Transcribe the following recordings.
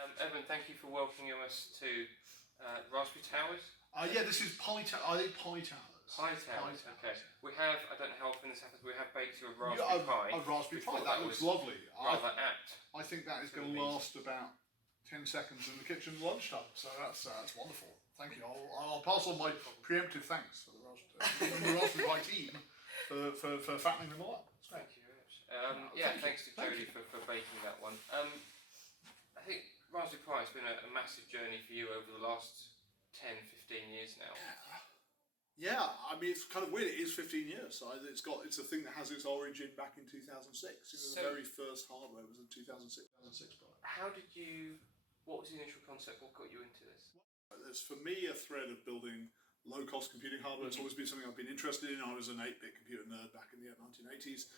Eben, thank you for welcoming us to Raspberry Towers. Yeah, this is Pi Towers. Pi Towers, okay. We have, I don't know how often this happens, we have baked you a Raspberry Pi. A Raspberry Pi, that looks lovely. Rather apt. I think that is going to last about 10 seconds in the kitchen at lunchtime, so that's wonderful. Thank you. I'll pass on my preemptive thanks for the Raspberry Pi team for fattening them all up. Thank you very much. Thanks to Jodie for baking that one. I think Raspberry Pi has been a massive journey for you over the last 10, 15 years now. Yeah, I mean, it's kind of weird. It is 15 years. So it's a thing that has its origin back in 2006. The very first hardware was a 2006 product. What was the initial concept? What got you into this? There's, for me, a thread of building low-cost computing hardware. It's always been something I've been interested in. I was an 8-bit computer nerd back in the 1980s.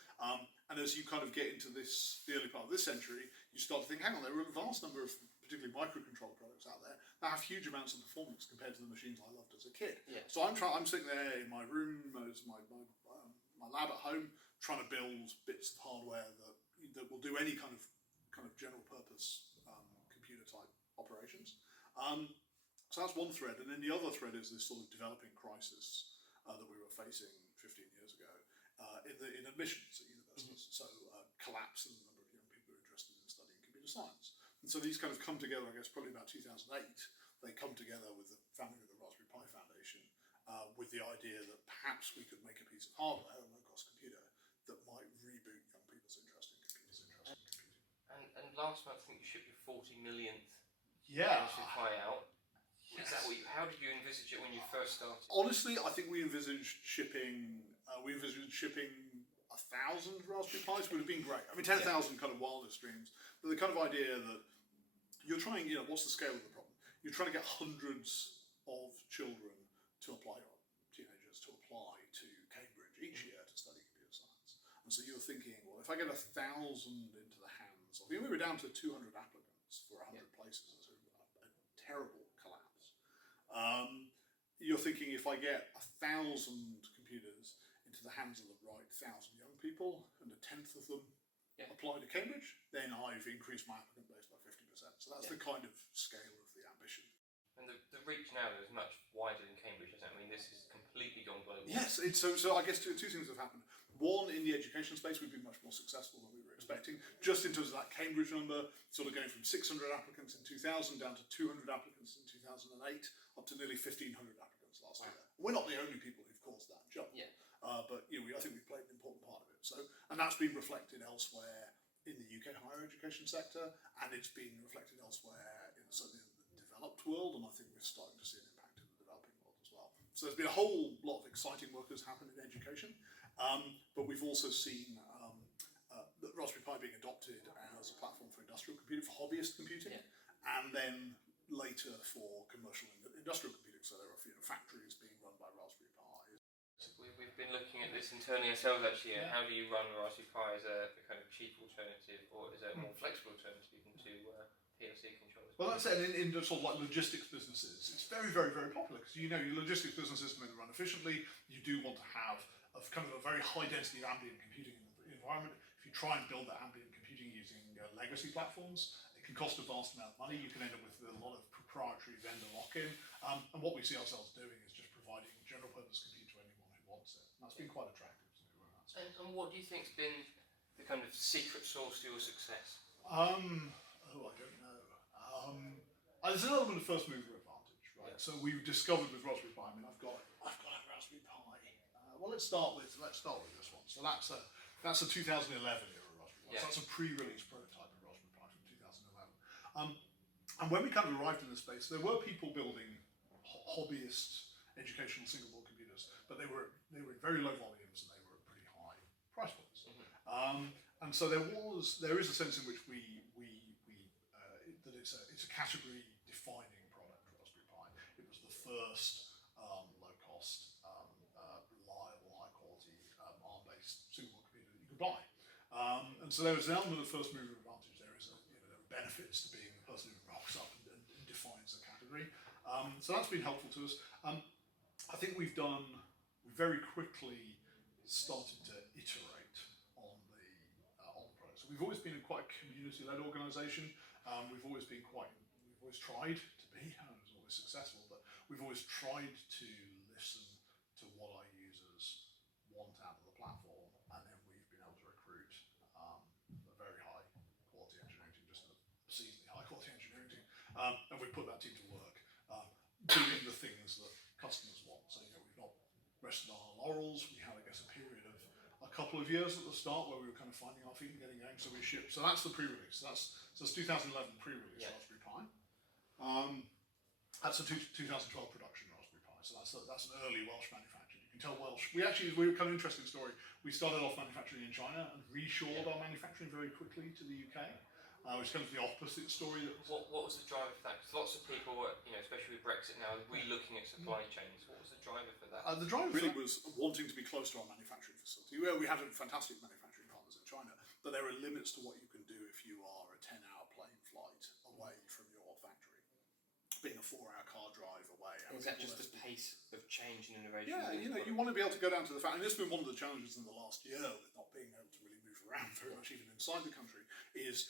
And as you kind of get into the early part of this century, you start to think, hang on, there are a vast number of particularly microcontroller products out there that have huge amounts of performance compared to the machines I loved as a kid. Yeah. So I'm sitting there in my room, as my lab at home, trying to build bits of hardware that will do any kind of general purpose computer type operations. So that's one thread, and then the other thread is this sort of developing crisis that we were facing 15 years ago in admissions at universities. So collapse in the number of young people who are interested in studying computer science. And so these kind of come together, I guess, probably about 2008. They come together with the founding of the Raspberry Pi Foundation with the idea that perhaps we could make a piece of hardware, a low-cost computer, that might reboot young people's interest in computing. And last month, I think you shipped your 40 millionth Raspberry Pi out. Yes. Is that how did you envisage it when you first started? Honestly, I think we envisaged shipping 1,000 Raspberry Pis would have been great. I mean, 10,000 kind of wildest dreams, but the kind of idea that you're trying, what's the scale of the problem? You're trying to get hundreds of children to apply, or teenagers to apply to Cambridge each year to study computer science. And so you're thinking, well, if I get 1,000 into the hands of, we were down to 200 applicants for 100 places, so a terrible collapse. You're thinking, if I get 1,000 computers into the hands of the right 1,000 young people, and a tenth of them apply to Cambridge, then I've increased my applicant base by 50%. So that's the kind of scale of the ambition. And the reach now is much wider than Cambridge, isn't it? I mean, this is completely gone global. Yes, so I guess two things have happened. One, in the education space, we've been much more successful than we were expecting, just in terms of that Cambridge number, sort of going from 600 applicants in 2000 down to 200 applicants in 2008, up to nearly 1,500 applicants last year. We're not the only people who've caused that jump, but I think we've played an important part of it. So, and that's been reflected elsewhere in the UK higher education sector, and it's been reflected elsewhere certainly in the developed world, and I think we're starting to see an impact in the developing world as well. So there's been a whole lot of exciting work that's happened in education, but we've also seen the Raspberry Pi being adopted as a platform for industrial computing, for hobbyist computing, and then later for commercial and industrial computing. So there are factories being run by Raspberry Pi. We've been looking at this internally ourselves actually. How do you run a Raspberry Pi as a kind of cheap alternative, or is it a more flexible alternative even to PLC controllers? Well, that's it. In sort of like logistics businesses, it's very, very, very popular because your logistics business system to run efficiently. You do want to have a very high density of ambient computing in the environment. If you try and build that ambient computing using legacy platforms, it can cost a vast amount of money. You can end up with a lot of proprietary vendor lock-in. And what we see ourselves doing is just providing general purpose compute to anyone who wants it. And that's been quite attractive to me. And what do you think's been the kind of secret source to your success? I don't know. There's an element of first mover advantage, right? So we've discovered with Raspberry Pi. I mean, I've got a Raspberry Pi. Well, let's start with this one. So that's a 2011 era Raspberry Pi. So that's a pre-release prototype of Raspberry Pi from 2011. And when we kind of arrived in the space, there were people building hobbyist educational single board computers, but they were in very low volumes and they were at pretty high price points. And so there is a sense in which that it's a category defining product, Raspberry Pi. It was the first low cost, reliable, high quality ARM-based single board computer that you could buy. And so there was an element of first mover advantage. There are benefits to being the person who rocks up and defines the category. So that's been helpful to us. I think we very quickly started to iterate on the product. So we've always been quite a community-led organisation, We've always tried to be, and it was always successful, but we've always tried to listen to what our users want out of the platform, and then we've been able to recruit a very high quality engineering team, just an obscenely high quality engineering team, and we put that team to work doing the things that customers want. So we've not rested on our laurels. We had, I guess, a period of a couple of years at the start where we were kind of finding our feet and getting going. So we shipped. So that's the pre-release. So that's 2011 pre-release Raspberry Pi. That's a 2012 production Raspberry Pi. So that's an early Welsh manufacturer. You can tell Welsh. We were kind of interesting story. We started off manufacturing in China and reshored our manufacturing very quickly to the UK. Which comes to the opposite story. What was the driver for that? Because lots of people, especially with Brexit now, re-looking at supply chains. What was the driver for that? The driver really was wanting to be close to our manufacturing facility. We had fantastic manufacturing partners in China, but there are limits to what you can do if you are a 10-hour plane flight away from your factory, being a 4-hour car drive away. Is that just the pace of change and innovation? Yeah, you want to be able to go down to the factory. And this has been one of the challenges in the last year with not being able to really move around very much, even inside the country, is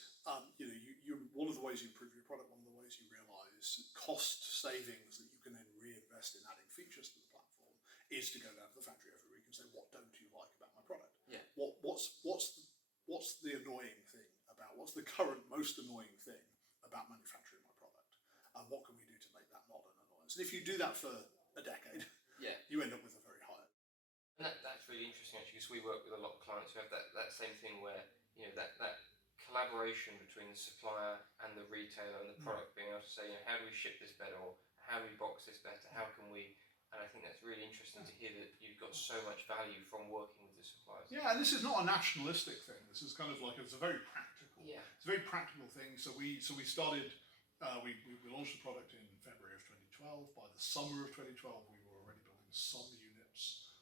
one of the ways you improve your product, one of the ways you realise cost savings that you can then reinvest in adding features to the platform is to go down to the factory every week and say, what don't you like about my product? Yeah. What's the annoying thing about, what's the current most annoying thing about manufacturing my product? And what can we do to make that not an annoyance? And if you do that for a decade, you end up with a very high. And that's really interesting actually, because we work with a lot of clients who have that same thing where, that collaboration between the supplier and the retailer and the product, being able to say, how do we ship this better, or how do we box this better, how can we, and I think that's really interesting to hear that you've got so much value from working with the suppliers. Yeah, and this is not a nationalistic thing. This is kind of like, it's a very practical. Yeah. It's a very practical thing. So we started, we launched the product in February of 2012. By the summer of 2012, we were already building some units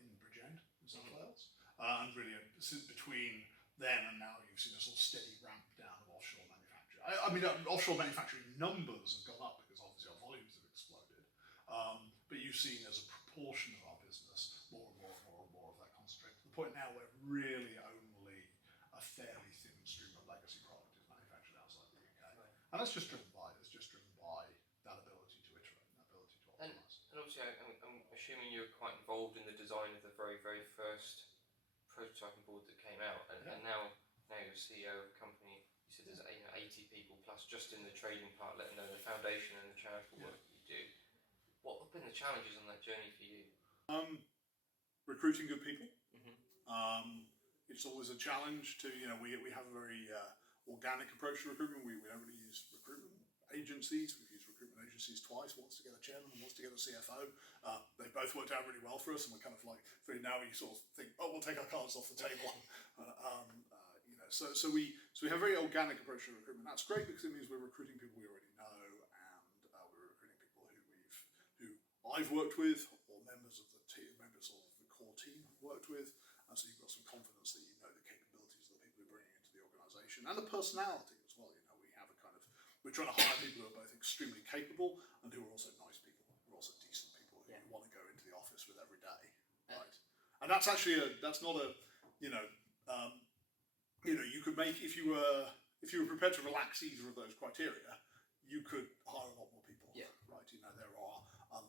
in Bridgend, in South Wales, and really between then and now, you've seen a sort of steady ramp down of offshore manufacturing. I mean, offshore manufacturing numbers have gone up because obviously our volumes have exploded. But you've seen as a proportion of our business, more and more of that concentrate to the point now where really only a fairly thin stream of legacy product is manufactured outside the UK. Right. And that's just driven by that ability to iterate and that ability to optimize. And obviously, I'm assuming you're quite involved in the design of the very, very first prototyping board that came out, and now you're CEO of a company. You said there's 80 people plus just in the trading part, let alone the foundation and the charitable work that you do. What have been the challenges on that journey for you? Recruiting good people. It's always a challenge to, we have a very organic approach to recruitment. We don't really use recruitment agencies. We've used recruitment agencies twice, once to get a chairman and once to get a CFO. They both worked out really well for us, and we're kind of like, now we sort of think, we'll take our cards off the table. So we have a very organic approach to recruitment. That's great because it means we're recruiting people we already know, and we're recruiting people who I've worked with, or members of the team, members of the core team have worked with, and so you've got some confidence that you know the capabilities of the people you're bringing into the organisation and the personality as well. We have a kind of, we're trying to hire people who are both extremely capable and who are also nice people, who are also decent people who you want to go into the office with every day, right? And that's actually that's not a, you could make, if you were prepared to relax either of those criteria, you could hire a lot more people, right? There are a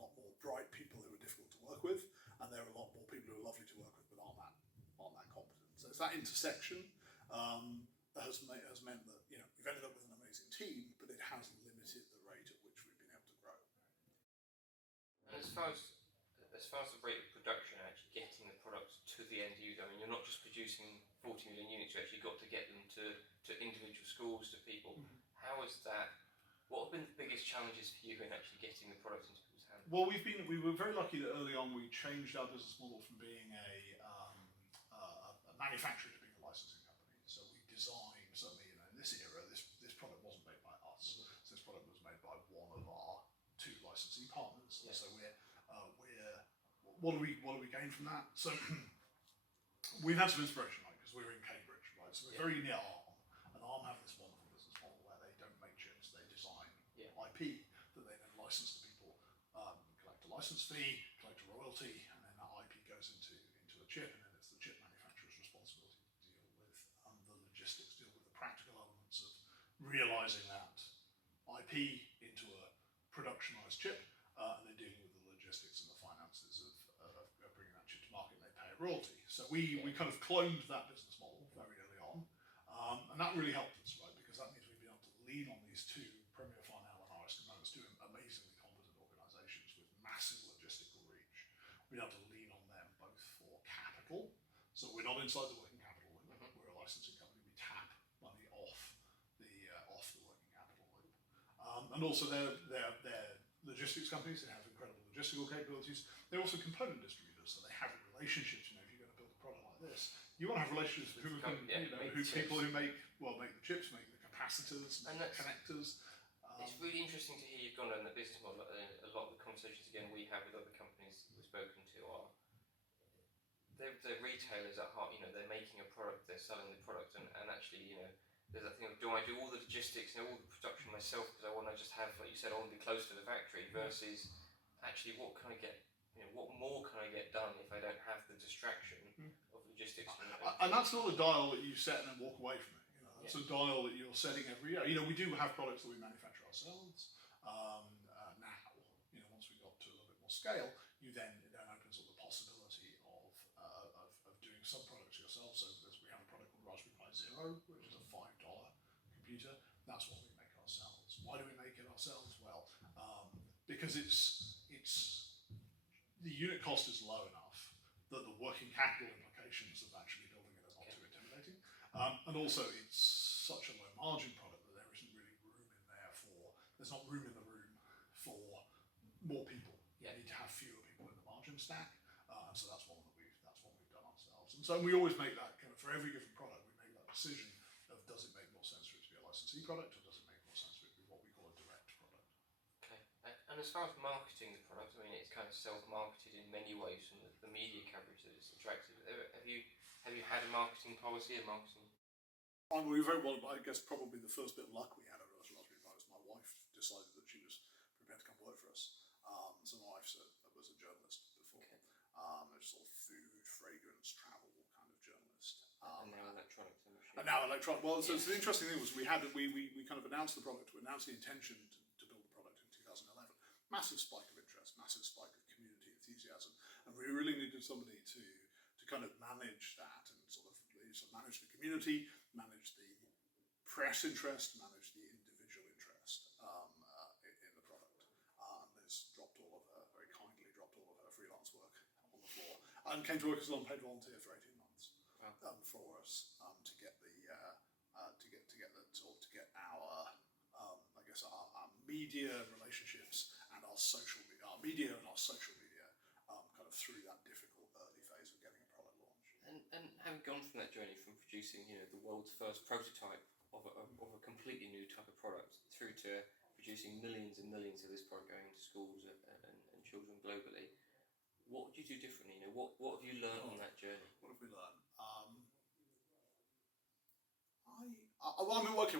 lot more bright people who are difficult to work with, and there are a lot more people who are lovely to work with but aren't that competent. So it's that intersection has meant that we've ended up with an amazing team, but it has limited the rate at which we've been able to grow. And as far as the rate of production, actually getting the product to the end user, I mean, you're not just producing 40 million units, you actually got to get them to individual schools, to people. How is that? What have been the biggest challenges for you in actually getting the product into people's hands? Well, we were very lucky that early on we changed our business model from being a manufacturer to being a licensing company. So we designed, certainly in this era, this product wasn't made by us. So this product was made by one of our two licensing partners. Yes. So what do we gain from that? So we've had some inspiration, right? Because we're in Cambridge, right? So we're very near Arm, and Arm have this wonderful business model where they don't make chips, they design IP that they then license to people, collect a license fee, collect a royalty, and then that IP goes into a chip, and then it's the chip manufacturer's responsibility to deal with the logistics, deal with the practical elements realizing that IP into a productionized chip, and then dealing with the logistics and the finances of bringing that chip to market, and they pay a royalty. So we kind of cloned that business model very early on, and that really helped us, right? Because that means we've been able to lean on these two, Premier Farnell and RS Components, two amazingly competent organizations with massive logistical reach. We've been able to lean on them both for capital, so we're not inside the working capital loop. We're a licensing company. We tap money off the working capital loop, and also they're logistics companies. They have incredible logistical capabilities. They're also component distributors, so they have relationships. You know, if you're going to build a product like this, you want to have relationships with people who make the chips, make the capacitors, and the connectors. It's really interesting to hear you've gone down the business model. A lot of the conversations again we have with other companies we've spoken to are they're retailers at heart. You know, they're making a product, they're selling the product, and actually, you know, there's that thing of, do I do all the logistics and all the production myself because I want to just have, like you said, I want to be close to the factory, versus actually what can I get, you know, what more can I get done if I don't have the distraction of logistics? And that's not a dial that you set and then walk away from it. You know, that's a dial that you're setting every year. You know, we do have products that we manufacture ourselves now. You know, once we got to a little bit more scale, it then opens up the possibility of doing some products yourself. So we have a product called Raspberry Pi Zero, which is a $5 computer. That's what we make ourselves. Why do we make it ourselves? Well, because it's the unit cost is low enough that the working capital implications of actually building it are not too intimidating, and also it's such a low margin product that there isn't really there's not room in the room for more people. You need to have fewer people in the margin stack, and so that's one that we've done ourselves. And so we always make that kind of, for every given product, we make that decision of, does it make more sense for it to be a licensee product, or does it make more sense for it to be what we call a direct product? Okay. And as far as marketing the product, I mean, it's kind of self-marketed in many ways from the media coverage that it's attractive. Have you had a marketing policy, a marketing? We very well, I guess probably the first bit of luck we had at Raspberry Pi was my wife decided that she was prepared to come work for us. So my wife was a journalist before. It was sort of food, fragrance, travel kind of journalist. And now electronics. And now electronic. Well, so the interesting thing was we kind of announced the product, we announced the intention to build the product in 2011. Massive spike of interest, massive spike of community enthusiasm, and we really needed somebody to kind of manage that and sort of manage the community, manage the press interest, manage the individual interest in the product. Liz very kindly dropped all of her freelance work on the floor and came to work as an unpaid volunteer for 18 months for us to get our media relationships and our media kind of through that difficult early phase of getting a product launched. And having gone from that journey from producing, you know, the world's first prototype of a completely new type of product through to producing millions and millions of this product going into schools and children globally, what would you do differently? You know, what have you learned on that journey? What have we learned?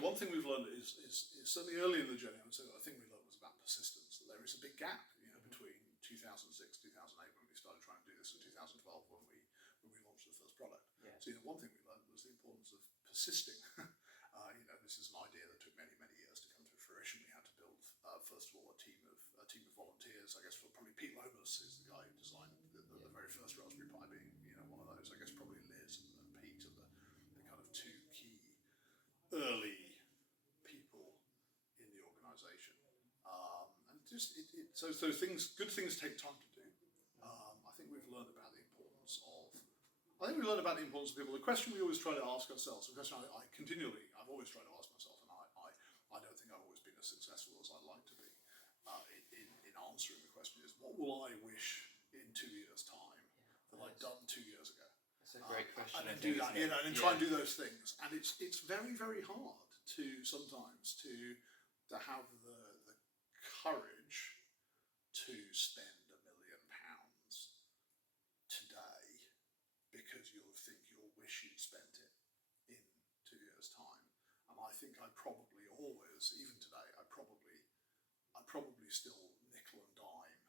One thing we've learned is certainly early in the journey, I would say that the thing we learned was about persistence. That there is a big gap, you know, between 2006, 2008 when we started trying to do this, and 2012 when we launched the first product. Yeah. So, you know, one thing we learned was the importance of persisting. You know, this is an idea that took many, many years to come to fruition. We had to build, first of all, a team of volunteers. I guess probably Pete Lomas is the guy who designed the very first Raspberry Pi, being, you know, one of those. I guess probably Liz and Pete are the kind of two key early people in the organisation. And good things take time to do. I think we've learned about the importance of. People. The question we always try to ask ourselves, the question I've always tried to ask myself, and I don't think I've always been as successful as I'd like to be in answering the question, is what will I wish in 2 years' time that I'd done 2 years ago? That's a great question. And then do that, you know, and then try and do those things. And it's very, very hard to sometimes to have the courage to spend £1 million today because you'll wish you'd spent it in 2 years' time. And I think I probably always, even today, I probably still nickel and dime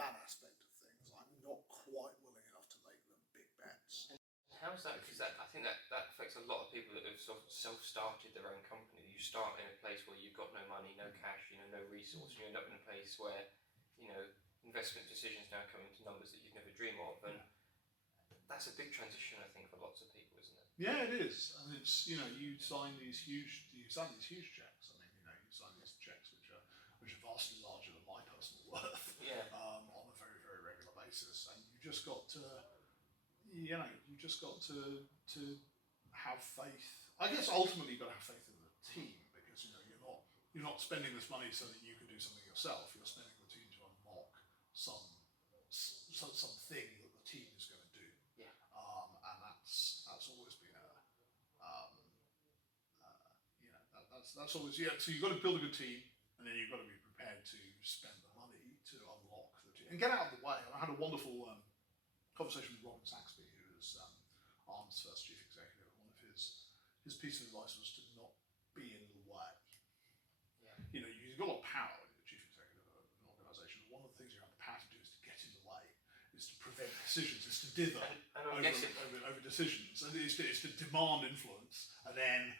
that aspect of things. I'm not quite willing enough to make them big bets. How's that? Because I think that affects a lot of people that have sort of self-started their own company. You start in a place where you've got no money, no cash, no resource, and you end up in a place where, investment decisions now come into numbers that you'd never dream of, and that's a big transition, I think, for lots of people, isn't it? Yeah, it is, and it's you sign these huge checks. I mean, you sign these checks which are vastly larger than my personal worth. Yeah. On a very, very regular basis, and you just got to have faith. I guess ultimately you've got to have faith in the team, because you're not spending this money so that you can do something yourself. You're spending the team to unlock something that the team is going to do. Yeah. And that's always been that's always So you've got to build a good team, and then you've got to be prepared to spend the money to unlock the team and get out of the way. I had a wonderful conversation with Robin Saxby, who was Arm's first chief executive. One of his piece of advice was to not be in the way. Yeah. You've got a lot of power when you're the chief executive of an organisation. One of the things you have the power to do is to get in the way, is to prevent decisions, is to dither over decisions, and it's to demand influence, and then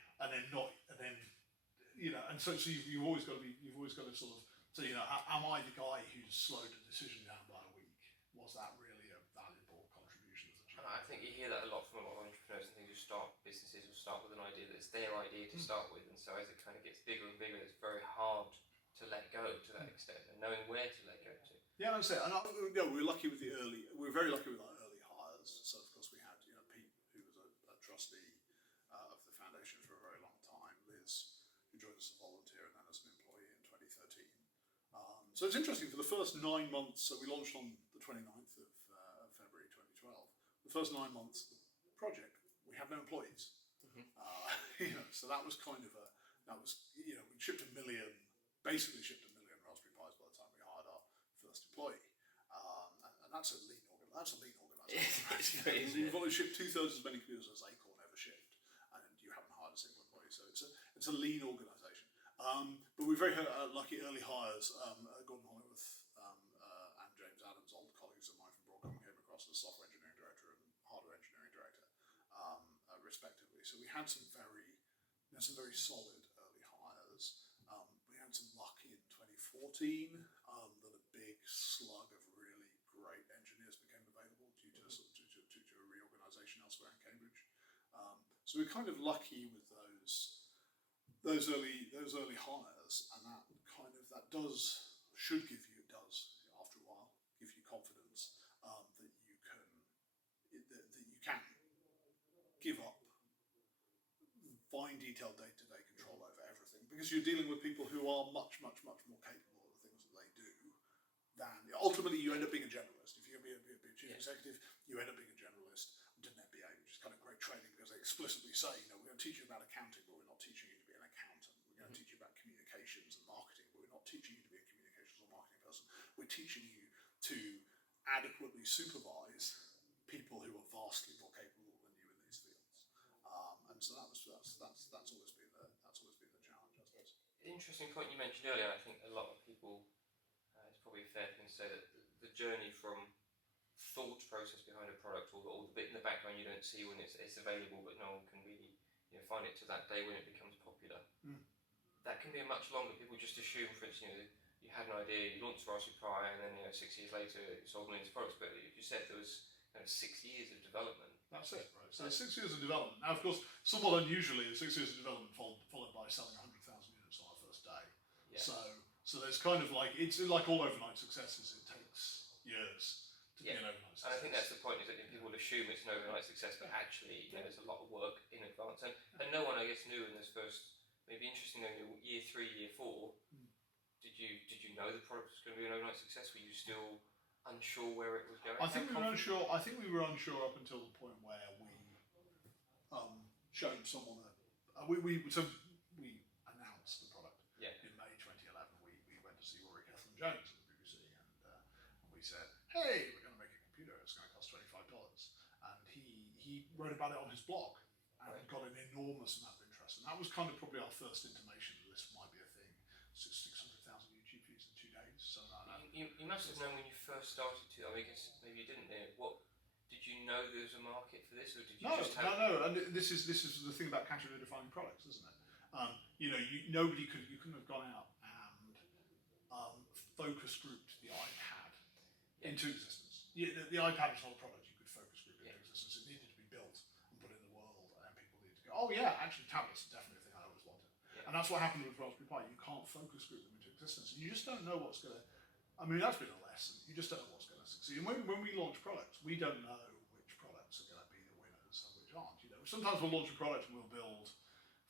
so you've always got to sort of say, am I the guy who's slowed a decision down by a week? Was that really a valuable contribution as a chief? I think you hear that a lot from a lot of entrepreneurs and things who start businesses will start with an idea that's their idea to start with, and so as it kind of gets bigger and bigger, it's very hard to let go to that extent, and knowing where to let go to. Yeah, that's it. And we were lucky with we were very lucky with our early hires. So of course we had Pete, who was a trustee of the foundation for a very long time. Liz, who joined us as a volunteer and then as an employee in 2013. So it's interesting, for the first 9 months, so we launched on the 29th of February 2012. The first 9 months of the project, we had no employees. So that was kind of we basically shipped a million Raspberry Pis by the time we hired our first employee. And that's a lean organisation. You've only shipped 2/3 as many computers as Acorn ever shipped, and you haven't hired a single employee. So it's a lean organisation. But we're very lucky early hires. Gordon Hollingworth and James Adams, old colleagues of mine from Broadcom, came across as software engineering director and hardware engineering director, respectively. So we had some very solid early hires. We had some luck in 2014 that a big slug of really great engineers became available due to a reorganisation elsewhere in Cambridge. So we're kind of lucky with those early hires, and that should give you, after a while, give you confidence that you can give up fine detailed day-to-day control over everything, because you're dealing with people who are much, much, much more capable of the things that they do than ultimately you end up being a generalist. If you're going to be a chief executive, you end up being a generalist. I did an MBA, which is kind of great training, because they explicitly say, we're going to teach you about accounting, but we're not teaching you to be an accountant. We're going to teach you about communications and marketing, but we're not teaching you to be a communications or marketing person. We're teaching you to adequately supervise people who are vastly more capable than you in these fields. And so that's always been the challenge, I suppose. Interesting point you mentioned earlier. I think a lot of people, it's probably a fair thing to say that the journey from thought process behind a product, or the bit in the background you don't see when it's available, but no one can really find it to that day when it becomes popular. That can be a much longer. People just assume, for instance, you had an idea, you launched Raspberry Pi, and then 6 years later you sold millions of products. But you said there was 6 years of development. That's it, right? So 6 years of development. Now, of course, somewhat unusually, 6 years of development followed by selling 100,000 units on our first day. Yeah. So there's kind of it's like all overnight successes. It takes years to be an overnight success. And I think that's the point, is that people assume it's an overnight success, but actually there's a lot of work in advance. And no one, I guess, knew in this first, maybe interesting though, year 3, year 4, did you know the product was going to be an overnight success? Were you still unsure where it was going? I think we were unsure. I think we were unsure up until the point where we showed someone we announced the product in May 2011. We went to see Rory Kethlan Jones at the BBC, and we said, "Hey, we're going to make a computer. It's going to cost $25." And he wrote about it on his blog and got an enormous amount of interest. And that was kind of probably our first intimation that this might be a thing. 600,000 new GPUs in 2 days. So you must have known when you first started to. I guess maybe you didn't know. What did you know there was a market for this, or did you just have? No. And this is the thing about category defining products, isn't it? you couldn't have gone out and focus grouped the iPad into existence. The iPad is not a product you could focus group into existence. It needed to be built and put in the world, and people needed to go, oh yeah, actually tablets are definitely a thing I always wanted. And that's what happened with Raspberry Pi. You can't focus group them into existence, and you just don't know what's going to. I mean, that's been a lesson. You just don't know what's going to succeed. And when we launch products, we don't know which products are going to be the winners and which aren't. Sometimes we'll launch a product and we'll build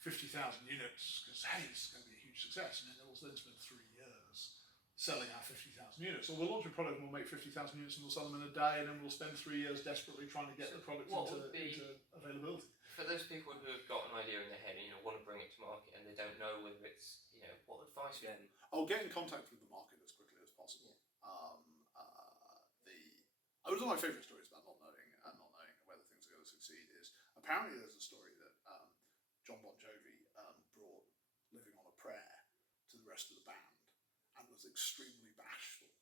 50,000 units because hey, this is going to be a huge success, and then we'll then spend 3 years selling our 50,000 units. Or we'll launch a product and we'll make 50,000 units and we'll sell them in a day, and then we'll spend 3 years desperately trying to get the product into availability. For those people who have got an idea in their head and want to bring it to market and they don't know whether it's what advice would you? I'll get in contact with the market as quickly as possible. One of my favourite stories about not knowing whether things are going to succeed is apparently there's a story that John Bon Jovi brought "Living on a Prayer" to the rest of the band and was extremely bashful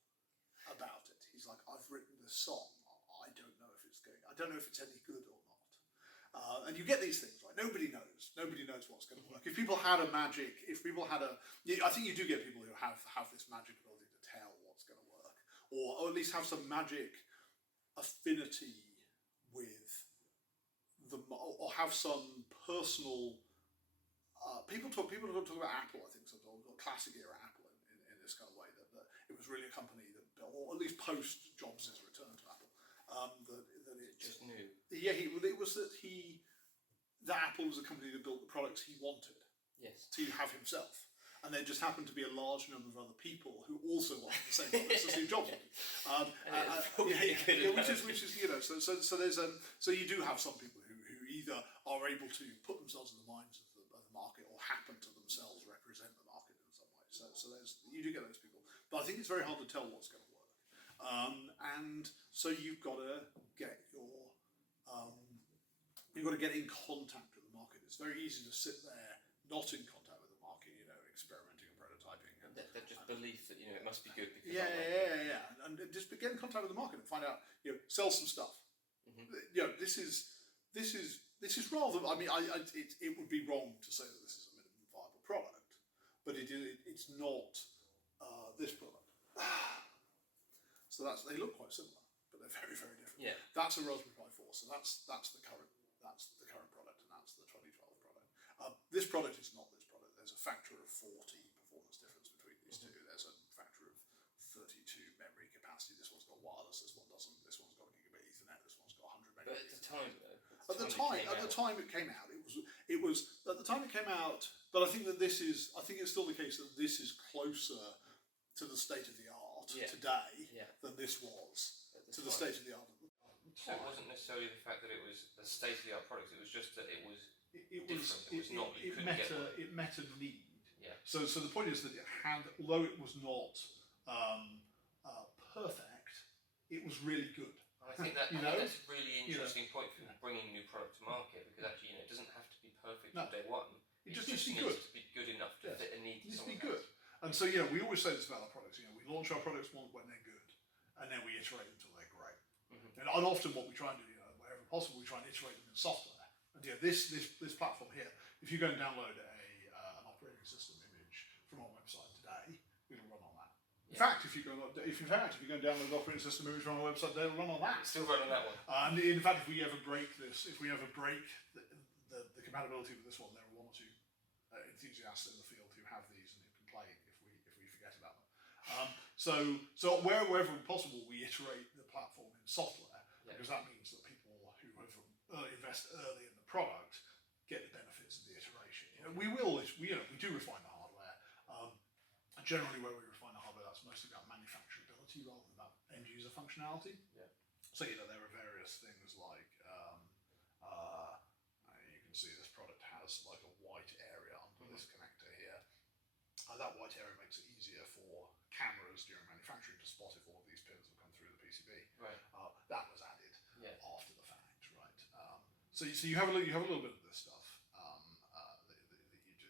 about it. He's like, "I've written this song. I don't know if it's any good or not." And you get these things, right? Nobody knows what's going to work. If people had I think you do get people who have this magic ability to tell what's going to work, or at least have some magic affinity with or have some personal. People talk about Apple. I think sometimes, or classic era Apple in this kind of way that it was really a company that, or at least post Jobs' return to Apple, that it just knew. Yeah, it was that Apple was a company that built the products he wanted. Yes. To have himself. And there just happened to be a large number of other people who also wanted the same products as Steve Jobs wanted. So you do have some people who either are able to put themselves in the minds of the market or happen to themselves represent the market in some way. So you do get those people, but I think it's very hard to tell what's going to work. And so you've got to get in contact with the market. It's very easy to sit there not in contact with the market, experimenting and prototyping. And that just belief that it must be good because and just get in contact with the market and find out, sell some stuff. Mm-hmm. This is rather. I mean, it would be wrong to say that this is a minimum viable product, but it's not this product. So they look quite similar, but they're very, very different. Yeah. That's a Raspberry Pi 4. So that's the current product, and that's the 2012 product. This product is not this product. There's a factor of 40 performance difference between these two. There's a factor of 32 memory capacity. This one's got wireless. This one doesn't. This one's got gigabit Ethernet. This one's got 100 megabit. But at the time, though. At the time it came out, it was at the time it came out. But I think that I think it's still the case that this is closer to the state of the art today than this was to the state of the art. So it wasn't necessarily the fact that it was the state of the art product. It was just that it was different. It met a need. Yeah. So the point is that it had, although it was not perfect, it was really good. I think that's a really interesting point for bringing new product to market, because actually it doesn't have to be perfect from day one. It just needs to be good enough to fit a need. It needs to be good. And so we always say this about our products. We launch our products when they're good, and then we iterate until they're great. Mm-hmm. And often what we try and do, wherever possible, we try and iterate them in software. And this platform here, if you go and download an operating system image from our website today, it'll run on that. In fact, if you go and download an operating system image from our website, they'll run on that. Still run on that one. And in fact, if we ever break the compatibility with this one, there are one or two enthusiasts in the field who have these and who can play if we forget about them. So wherever possible, we iterate the platform in software, because that means that people who have invest early in the product get the benefits of the iteration. We do refine the hardware. Generally, where we refine the hardware, that's mostly about manufacturability rather than about end user functionality. Yeah. So there are various things like you can see this product has like a white area under this connector here. That white area makes it easier for cameras during manufacturing to spot if all of these pins have come through the PCB. Right. That was added after the fact, right? So you have a little bit of this stuff that you do.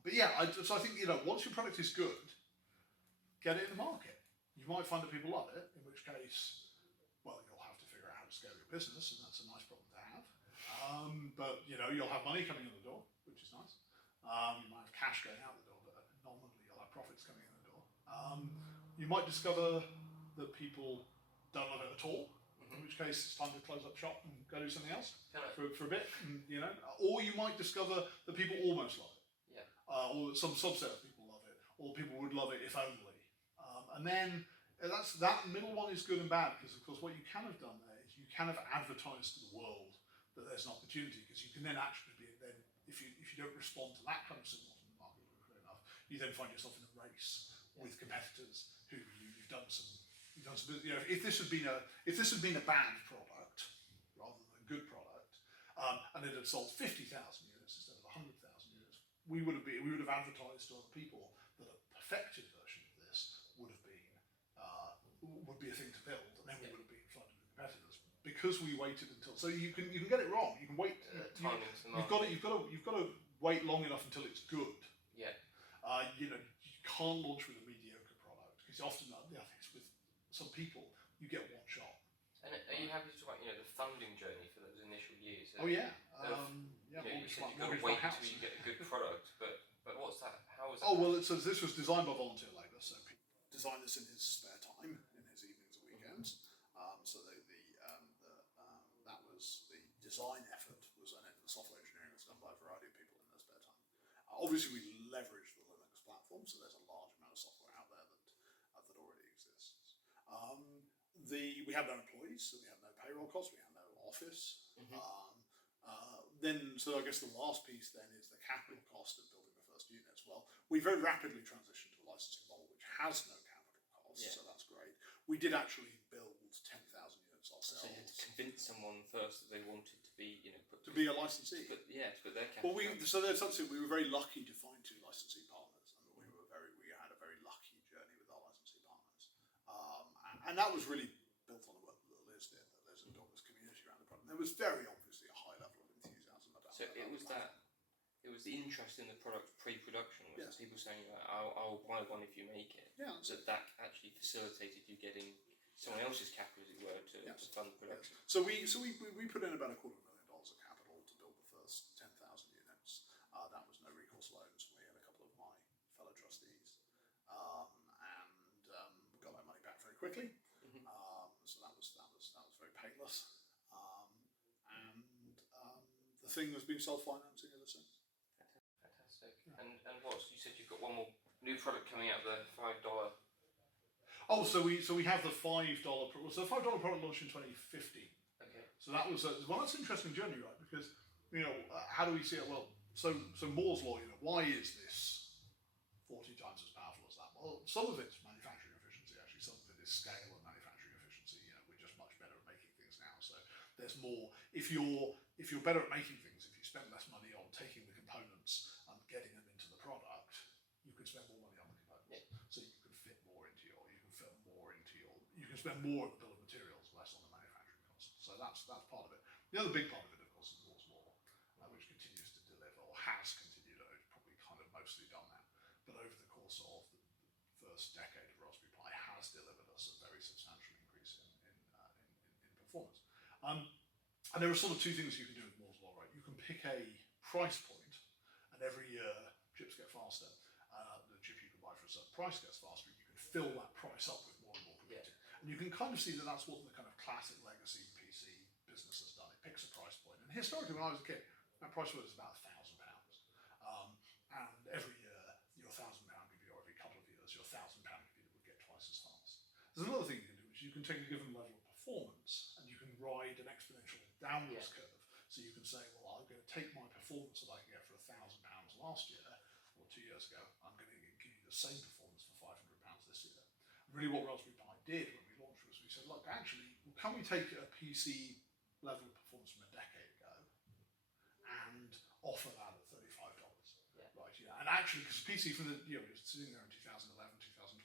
But so I think once your product is good, get it in the market. You might find that people love it, in which case, well, you'll have to figure out how to scale your business, and that's a nice problem to have. But you'll have money coming in the door, which is nice. You might have cash going out the door, but nominally you'll have profits coming in the door. You might discover that people don't love it at all, in which case it's time to close up shop and go do something else for a bit, and, you know. Or you might discover that people almost love it, or that some subset of people love it, or people would love it if only. And then that middle one is good and bad, because of course what you can have done there is you can have advertised to the world that there's an opportunity, because you can then actually be then if you don't respond to that kind of signal from the market quickly enough, you then find yourself in a race with competitors who you've done some. You know, if this had been a bad product rather than a good product, and it had sold 50,000 units instead of 100,000 units, we would have advertised to other people that a perfected version of this would be a thing to build, and then we would have been flooded with competitors, because we waited until. So you can get it wrong. You can wait. You've got to wait long enough until it's good. Yeah. You know, you can't launch with a mediocre product, because often it's with some people you get one shot. And are you happy to talk about, you know, the funding journey for those initial years? Oh yeah. You said you've got to wait until you get a good product, but what's that? How is that? Oh well, so this was designed by volunteer labour. So people designed this in his spare time, in his evenings and weekends. So that was the design effort, and then the software engineering was done by a variety of people in their spare time. Obviously, we leveraged the Linux platform, so there's a large amount of software out there that already exists. We have no employees, so we have no payroll costs, we have no office. So I guess the last piece then is the capital cost of building the first units. Well, we very rapidly transitioned to a licensing model which has no capital costs, so that's great. We did actually build 10,000 units ourselves. So you had to convince someone first that they wanted to be, you know, to be a licensee. to put their capital. Well, we were very lucky to find two licensee partners, and we had a very lucky journey with our licensee partners, and that was really built on the work that Liz did. That Liz had built this community around the product. There was very obviously a high level of enthusiasm about. So it was the interest in the product pre-production, was people saying, I'll buy one if you make it. Yeah. So that actually facilitated you getting someone else's capital, as it were, to fund production. Yes. So we put in about $250,000 of capital to build the first 10,000 units. That was no recourse loans. We had a couple of my fellow trustees, and we got that money back very quickly. So that was very painless. The thing has been self-financing ever since. Fantastic. And you said you've got one more new product coming out, the $5. Oh, so we have the $5 product. So the $5 product launched in 2015. Okay. So that was that's an interesting journey, right? Because, you know, how do we see it? Well, so Moore's law. You know, why is this 40 times as powerful as that? Well, some of it's manufacturing efficiency. Actually, some of it is scale and manufacturing efficiency. You know, we're just much better at making things now. So there's more. If you're better at making things, if you spend less money on taking the components and getting them into the product, you can spend more money on the components. Yeah. So you can fit more into you can spend more on the bill of materials, less on the manufacturing costs. So that's part of it. The other big part of it, of course, is Moore's law, which continues to deliver, or has continued. It's probably kind of mostly done that, but over the course of the first decade of Raspberry Pi, has delivered us a very substantial increase in performance. And there are sort of two things you can do with Moore's law, right? You can pick a price point, and every year chips get faster. The chip you can buy for a certain price gets faster. You can fill that price up with more and more computing. And you can kind of see that that's what the kind of classic legacy PC business has done. It picks a price point. And historically, when I was a kid, that price point was about £1,000. And every year, your £1,000 computer, or every couple of years, your £1,000 computer would get twice as fast. There's another thing you can do, which you can take a given level of performance and you can ride an exponential downwards curve. So you can say, well, I'm going to take my performance that I can get for £1,000 last year, or 2 years ago, I'm going to give you the same performance for £500 this year. And really what Raspberry Pi did when we launched was we said, look, actually, can we take a PC level of performance from a decade ago and offer that at $35? Right, yeah. And actually, because PC from it was sitting there in 2011,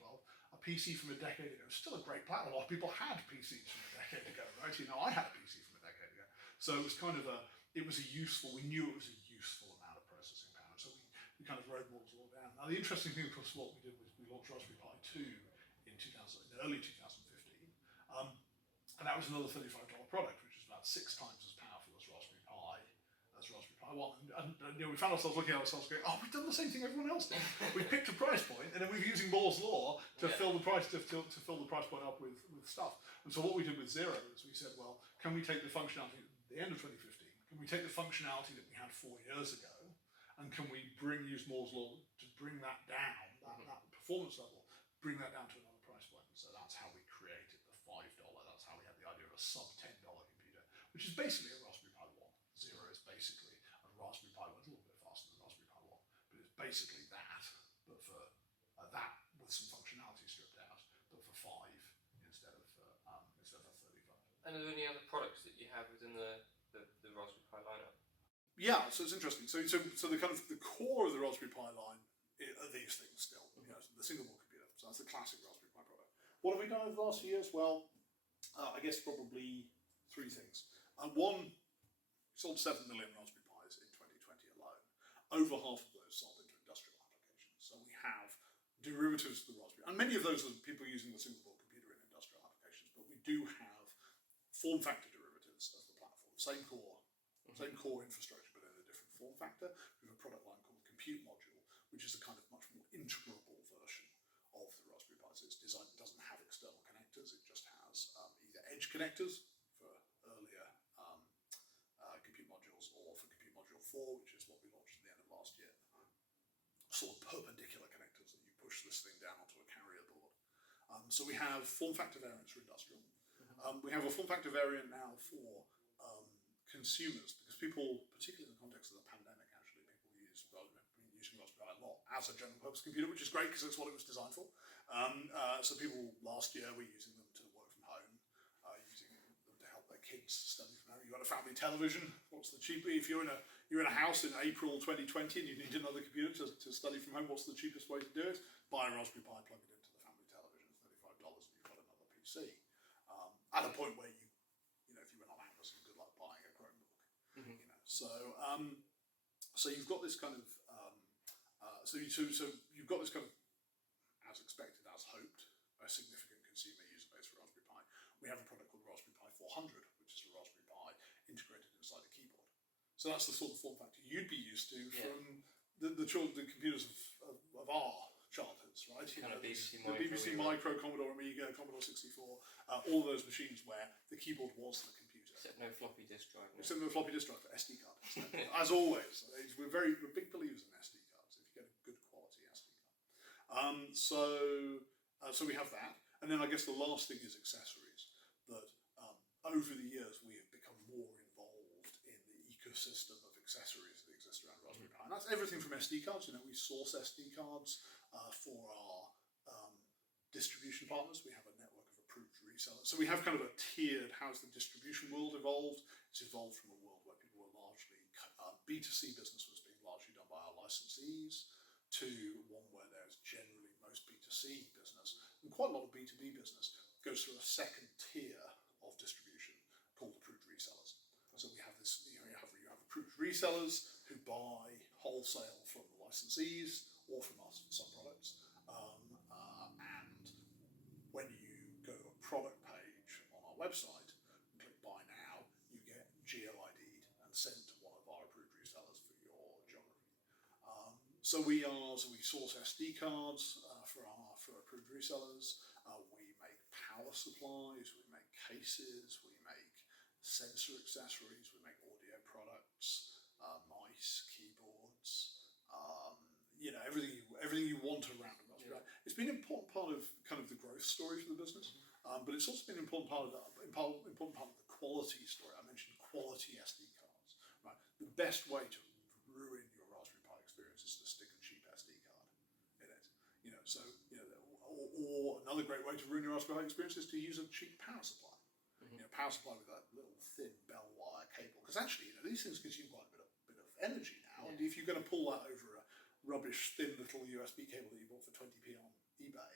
2012, a PC from a decade ago is still a great platform. A lot of people had PCs from a decade ago, right? You know, I had a PC from a decade ago. So it was kind of we knew it was a useful amount of processing power. So we kind of rode Moore's law down. Now, the interesting thing, of course, what we did was we launched Raspberry Pi 2 in early 2015. And that was another $35 product, which is about 6 times as powerful as Raspberry Pi Pi 1, and we found ourselves looking at ourselves going, oh, we've done the same thing everyone else did. We've picked a price point, and then we're using Moore's law to fill the price to fill the price point up with stuff. And so what we did with Zero is we said, well, can we take the functionality at the end of 2015? Can we take the functionality that we had 4 years ago, and can we use Moore's law to bring that down, that performance level, bring that down to another price point? So that's how we created the $5. That's how we had the idea of a sub $10 computer, which is basically a Raspberry Pi 1. Zero is basically a Raspberry Pi 1, a little bit faster than Raspberry Pi 1, but it's basically that, but for that with some functionality stripped out, but for 5 instead of 35. And are there any other products that you have within the Raspberry Pi lineup? Yeah, so it's interesting. So the kind of the core of the Raspberry Pi line are these things still. The single board computer. So that's the classic Raspberry Pi product. What have we done over the last few years? Well, I guess probably 3 things. One, we sold 7 million Raspberry Pis in 2020 alone. Over half of those sold into industrial applications. So we have derivatives of the Raspberry, and many of those are people using the single board computer in industrial applications. But we do have form factor derivatives of the platform. Same core infrastructure, but in a different form factor. We have a product line called the Compute Module, which is a kind of much more integrable version of the Raspberry Pi. So it's designed, it doesn't have external connectors, it just has either edge connectors for earlier Compute Modules, or for Compute Module 4, which is what we launched at the end of last year. Sort of perpendicular connectors that you push this thing down onto a carrier board. So we have form factor variants for industrial. We have a form factor variant now for consumers, because people, particularly in the context of the pandemic, actually, people been using Raspberry Pi a lot as a general purpose computer, which is great because it's what it was designed for. So people last year were using them to work from home, using them to help their kids study from home. You've got a family television. What's the cheapest? If you're in a house in April 2020 and you need another computer to study from home, what's the cheapest way to do it? Buy a Raspberry Pi, plug it into the family television, $35, and you've got another PC. At a point where if you went on Amazon, good luck buying a Chromebook. So you've got this kind of so you've got this kind of, as expected, as hoped, a significant consumer user base for Raspberry Pi. We have a product called Raspberry Pi 400, which is a Raspberry Pi integrated inside a keyboard. So that's the sort of form factor you'd be used to from the computers of our childhoods, right? The BBC Micro, Commodore Amiga, Commodore 64, all those machines where the keyboard was the computer. Except no floppy disk drive. No. Except no floppy disk drive for SD card. As always, we're big believers in SD cards. If you get a good quality SD card, so we have that, and then I guess the last thing is accessories. That over the years we have become more involved in the ecosystem of accessories that exist around Raspberry Pi. And that's everything from SD cards. We source SD cards for our distribution partners. We have a network of approved resellers. So we have kind of a tiered, how's the distribution world evolved? It's evolved from a world where people were largely, B2C business was being largely done by our licensees, to one where there's generally most B2C business, and quite a lot of B2B business goes through a second tier of distribution called approved resellers. So we have this, you have approved resellers who buy wholesale from the licensees or from us for some products. And when you go to a product page on our website and click buy now, you get geo-ID'd and sent to one of our approved resellers for your geography. So we source SD cards for approved resellers. We make power supplies, we make cases, we make sensor accessories, we make audio products, mice, keyboards, everything you want around a Raspberry Pi. It's been an important part of kind of the growth story for the business, but it's also been an important part of the quality story. I mentioned quality SD cards. Right, the best way to ruin your Raspberry Pi experience is to stick a cheap SD card in it. Or another great way to ruin your Raspberry Pi experience is to use a cheap power supply. Power supply with that little thin bell wire cable, because actually these things consume quite a bit of energy now, and if you're going to pull that over a rubbish thin little USB cable that you bought for 20p on eBay,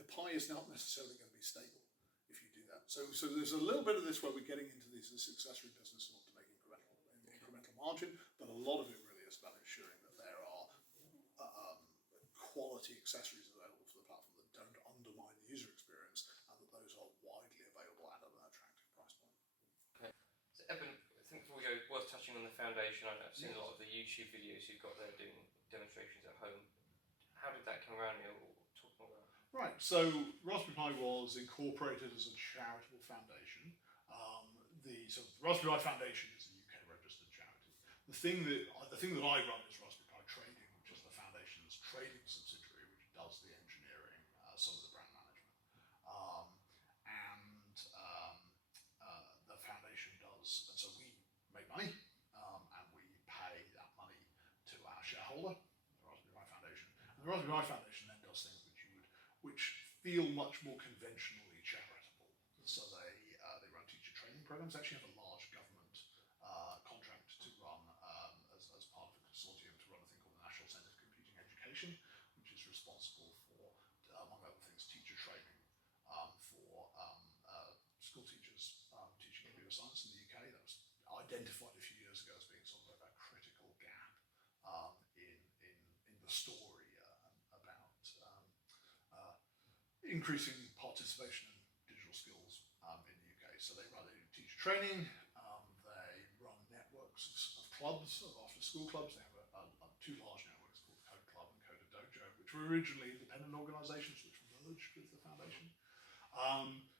the Pi is not necessarily going to be stable if you do that. So there's a little bit of this where we're getting into this accessory business in order to make incremental margin, but a lot of it really is about ensuring that there are quality accessories available for the platform that don't undermine the user experience, and that those are widely available at an attractive price point. Okay. So Eben, I think before we go, worth touching touching on the foundation, I've seen a lot of the YouTube videos you've got there doing demonstrations at home. How did that come around? Talking about. Right, so Raspberry Pi was incorporated as a charitable foundation. So the Raspberry Pi Foundation is a UK registered charity. The thing that I run is Raspberry Pi Trading, which is the foundation's trading subsidiary, which does the engineering, some of the brand management, and the foundation does. And so we make money, and we pay that money to our shareholder, the Raspberry Pi Foundation. And the Raspberry Pi Foundation then does things which feel much more conventionally charitable. So they run teacher training programs. They actually have a large government contract to run as part of a consortium to run a thing called the National Centre for Computing Education, which is responsible for, among other things, teacher training for school teachers teaching computer science in the UK. That was identified a few years ago as being sort of a critical gap in the story about increasing participation in digital skills in the UK. So they run teacher training, they run networks of clubs, of after-school clubs. They have two large networks called Code Club and Code Dojo, which were originally independent organisations which merged with the foundation.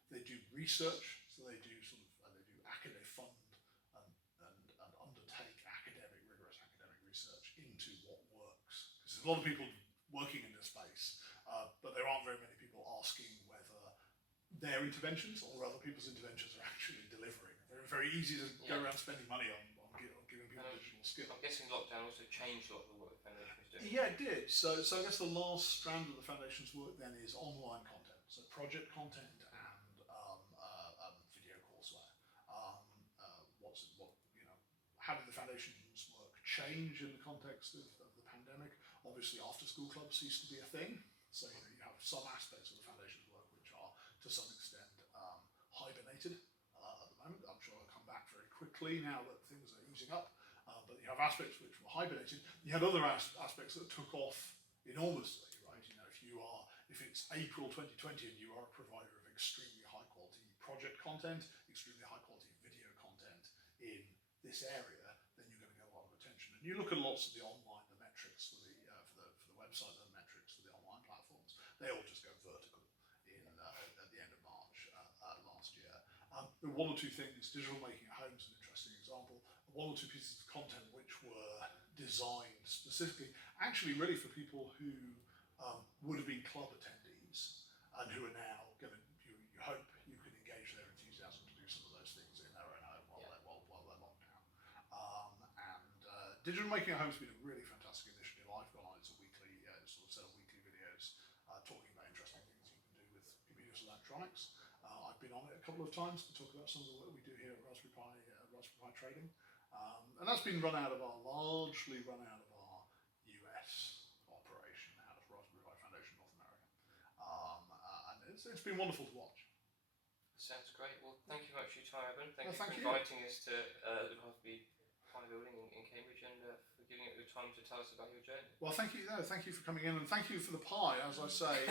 They do research, so they do academic fund and undertake rigorous academic research into what works. Because there's a lot of people working in this space, but there aren't very many people asking whether their interventions or other people's interventions are actually delivering. It's very easy to go around spending money on giving people digital skills. I'm guessing lockdown also changed a lot of the work the foundation was doing. Yeah, it did. So I guess the last strand of the foundation's work then is online content, so project content and video courseware. How did the foundation's work change in the context of the pandemic? Obviously, after-school clubs ceased to be a thing. So you have some aspects of the foundation's work which are, to some extent, hibernated at the moment. I'm sure they'll come back very quickly now that things are easing up. But you have aspects which were hibernated. You had other aspects that took off enormously, right? If it's April 2020 and you are a provider of extremely high quality project content, extremely high quality video content in this area, then you're going to get a lot of attention. And you look at lots of the metrics for the website, the metrics for the online platforms, they all just go vertical at the end of March last year. There were one or two things. Digital Making at Home is an interesting example. One or two pieces of content which were designed specifically, actually really for people who would have been club attendees and who are now going to, you hope you can engage their enthusiasm to do some of those things in their own home while they're locked down. Digital Making at Home has been a really fantastic initiative. I've gone on it as a weekly, set of weekly videos talking about interesting things you can do with computers and electronics. I've been on it a couple of times to talk about some of the work we do here at Raspberry Pi Trading. And that's been largely run out of our US operation, out of Raspberry Pi Foundation North America. And it's been wonderful to watch. Sounds great. Well, thank you very much for your time, Eben. Thank you Thank for you. inviting us to the Raspberry Pi building in Cambridge and for giving it your time to tell us about your journey. Well, thank you. No, thank you for coming in, and thank you for the pie. As I say,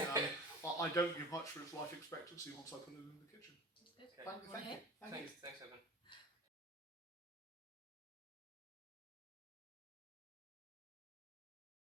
I don't give much for its life expectancy once I put it in the kitchen. Okay. Thank you. Thanks, Eben.